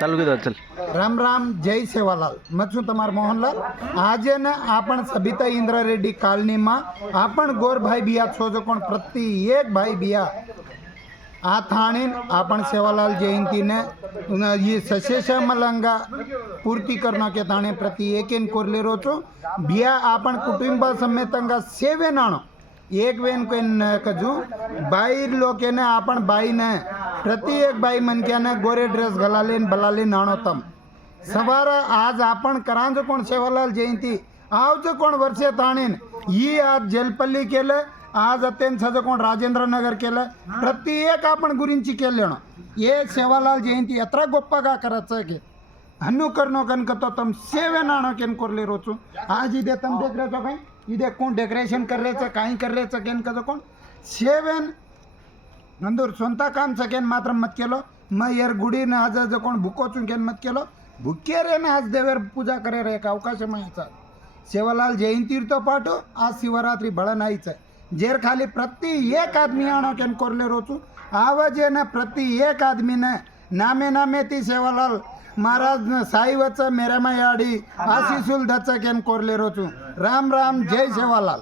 चालू कीधर चल। राम राम, जय सेवालाल। मैं छू तमार मोहनलाल। आज ने आपण सबिता इंद्रा रेड्डी कॉलोनी में आपण गोर भाई बिया छो जो कोण प्रति एक भाई बिया आ थाणीन आपण सेवालाल जयंती ने ये सशेष मलंगा पूर्ति करना के थाणे प्रति एक कोरले रोचो बिया आपण कुटुंब समेतंगा सेवे नाणो एक वेन कोन कजू बाई लोके ने आपण बाई ने प्रति एक बाई मनक्या ने गोरे ड्रेस घालाले बलाले नाणो तम सवार आज आपण करांजो कोण सेवालाल जयंती आवजो कोण वर्षे ताणीन ही आज जलपल्ली केलं आज अत्यंत सज कोण राजेंद्र नगर केलं प्रति एक आपण गुरींची केलेणो ये सेवालाल जयंती यात्रा गोप्पगा करायचं के हन्नु करनो कन कतो तम सेवे नाणो केन कोरले रोचू आज इदे तम देख रहे तो कहीं इदे कोण डेकोरेशन कर रहे च काही कर रहे च केन कतो कोण सेवेन नंदूर स्वतः काम सकेन मात्र मत केलो मैं यार गुडी ने आज जो कोण भुको चुकेन मत केलो भुके रे ने आज देवर पूजा करे रे का अवकाश मायाचा सेवालाल जयंती तो पाठो आज शिवरात्रि बळन आईच जेर खाली प्रति एक आदमी आणो केन कोरले रोचू आवाजे ने प्रति एक आदमी ने नामे नामे ती सेवालाल महाराज ने साई वच मेरा मायाडी आशीसुल दच केन कोरले रोचू राम राम जय सेवालाल।